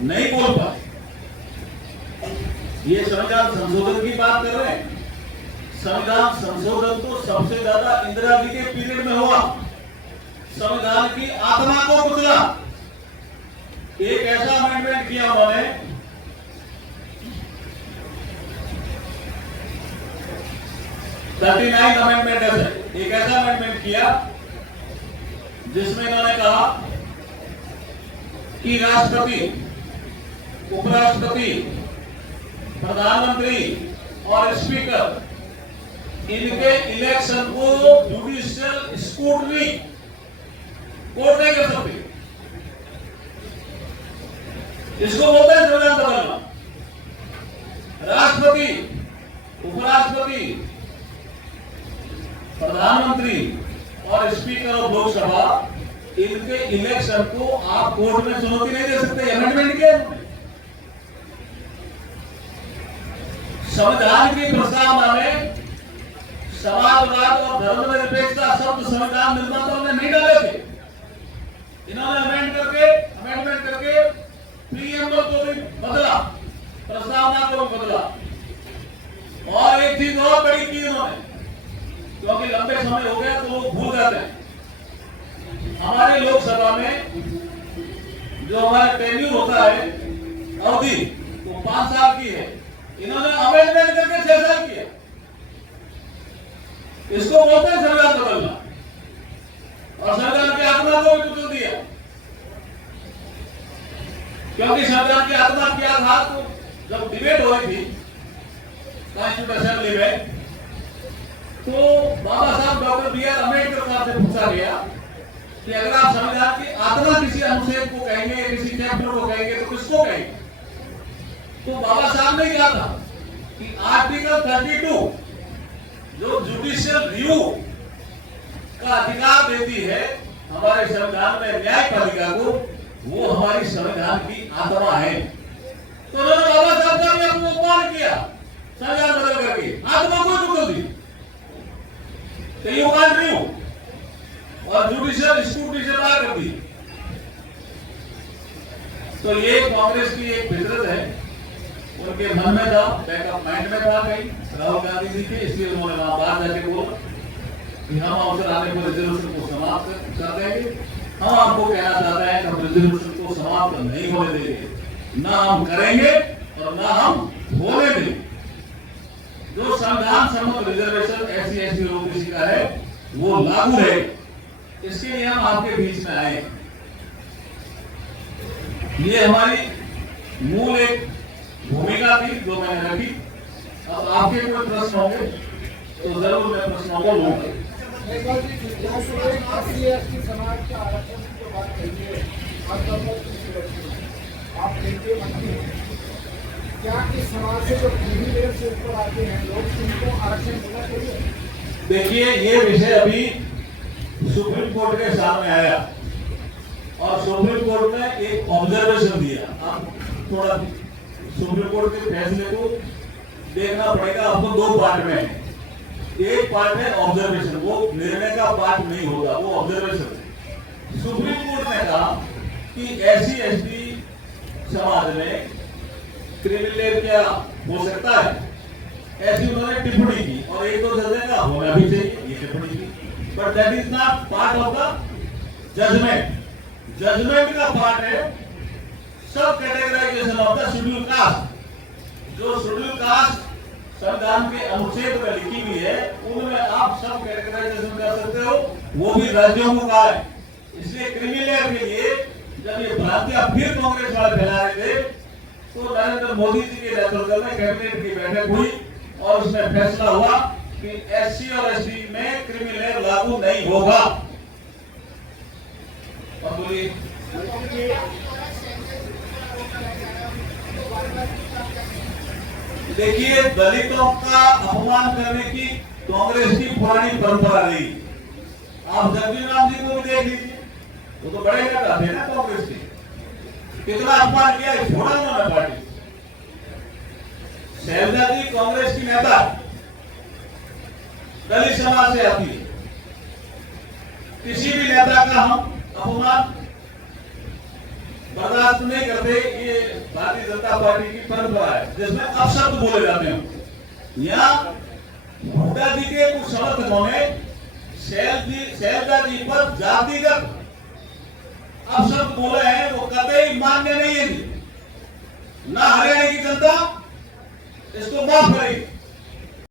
नहीं बोल पाए। ये संविधान संशोधन की बात कर रहे हैं। संविधान संशोधन तो सबसे ज्यादा इंदिरा जी के पीरियड में हुआ। संविधान की आत्मा को कुचला। एक ऐसा अमेंडमेंट किया उन्होंने, अमेंडमेंट है, एक ऐसा अमेंडमेंट किया जिसमें इन्होंने कहा कि राष्ट्रपति, उपराष्ट्रपति, प्रधानमंत्री और स्पीकर, इनके इलेक्शन को जुडिशियल स्क्रूटनी कोर्ट नहीं कर सकते। इसको बोलते हैं संविधान बदलना। राष्ट्रपति, उपराष्ट्रपति, प्रधानमंत्री और स्पीकर ऑफ लोकसभा, इनके इलेक्शन को आप कोर्ट में चुनौती नहीं दे सकते। अमेंडमेंट किया संविधान की प्रस्तावना में समाजवाद और धर्मनिरपेक्षता शब्द संविधान निर्माताओं ने नहीं डाले थे। इन्होंने अमेंडमेंट करके प्रीएम्बल को भी बदला, प्रस्तावना को भी बदला। और एक चीज और बड़ी की इन्होंने, क्योंकि लंबे समय हो गया तो लोग भूल जाते हैं। हमारे लोकसभा में जो हमारा टेन्यूर होता है, अवधि, वो 5 साल की है। इन्होंने अमेंडमेंट करके 6 साल किया। इसको बोलते हैं संविधान बदलना। और संविधान की आत्मा को भी कुचल दिया, क्योंकि संविधान की आत्मा क्या था। तो जब डिबेट हो रही थी कॉन्स्टिट्यूशन असेंबली में, तो बाबा साहब डॉक्टर बी.आर. अम्बेडकर साहब से पूछा गया कि अगर आप संविधान की आत्मा किसी अनुच्छेद को कहेंगे, किसी चैप्टर को कहेंगे, तो किसको कहेंगे? तो बाबा साहब ने कहा था कि आर्टिकल 32 जो जुडिशियल रिव्यू का अधिकार देती है हमारे संविधान में न्यायपालिका को, वो हमारी संविधान की आत्मा है। तो उन्होंने बाबा साहब का भी अपमान किया संविधान बदल करके, आत्मा को कुचल दी। और जुडिशियल स्क्रूटनी से बाहर कर दी। तो ये कांग्रेस की एक फितरत है, उनके मन में था, बैकअप माइंड में था कहीं राहुल गांधी जी के, इसलिए उन्होंने वहां बाहर जाके बोला कि हम अवसर आने पर रिजर्वेशन को समाप्त कर देंगे। हम आपको कहना चाहते हैं कि हम रिजर्वेशन को समाप्त नहीं होने देंगे, ना हम करेंगे और ना हम होने देंगे। जो संविधान सम्मत रिजर्वेशन SC/ST OBC का है वो लागू है। इसके लिए हम आपके बीच में आए। ये हमारी मूल एक भूमिका थी जो मैंने रखी। अब आपके कोई प्रश्न होंगे तो जरूर मैं प्रश्नों को लूंगा। समाज के आरक्षण की बात करिए, आप देखते हैं क्या इस समाज से जो प्रिविलेज से ऊपर आते हैं लोग, उनको आरक्षण देना चाहिए? देखिए, ये विषय अभी सुप्रीम कोर्ट के सामने आया और सुप्रीम कोर्ट ने एक ऑब्जर्वेशन दिया। आप थोड़ा सुप्रीम कोर्ट के फैसले को देखना पड़ेगा। आपको 2 पार्ट में है। एक पार्ट है ऑब्जर्वेशन, वो निर्णय का पार्ट नहीं होगा, वो ऑब्जर्वेशन है। सुप्रीम कोर्ट ने कहा कि SC/ST समाज में क्रिमिनल क्या हो सकता है, ऐसी उन्होंने टिप्पणी की और 1-2 जगह का होना भी चाहिए, ये टिप्पणी की। But that is not part of the judgement. Judgement का पार्ट है सब categorisation of the schedule caste. जो शेड्यूल कास्ट संविधान के अनुच्छेद में लिखी हुई है, उनमें आप सब कैटेगराइजेशन कर सकते हो, वो भी राज्यों को कहा है। इसलिए क्रिमिनल के लिए जब ये भ्रांतियां फिर कांग्रेस वाले फैला रहे थे, तो नरेंद्र मोदी जी के नेतृत्व में कैबिनेट की बैठक हुई और उसमें फैसला हुआ कि SC और ST में क्रिमिनल लागू नहीं होगा। और बोलिए, देखिए, दलितों का अपमान करने की कांग्रेस की पुरानी परंपरा रही। आप जगजीवन राम जी को भी देख लीजिए, वो तो बड़े नेता थे ना कांग्रेस के, कितना अपमान किया, छोड़ा उन्होंने पार्टी। शैलजा जी कांग्रेस की नेता, दलित समाज से आती है। किसी भी नेता का हम अपमान बर्दाश्त नहीं करते। ये भारतीय जनता पार्टी की परंपरा है जिसमें अपशब्द बोले जाते हैं। यहाँ हुड्डा जी के कुछ समर्थकों ने शैलजा जी पर जातिगत अपशब्द बोले हैं, वो कतई मान्य नहीं है जी। ना हरियाणा की जनता इसको माफ करेगी।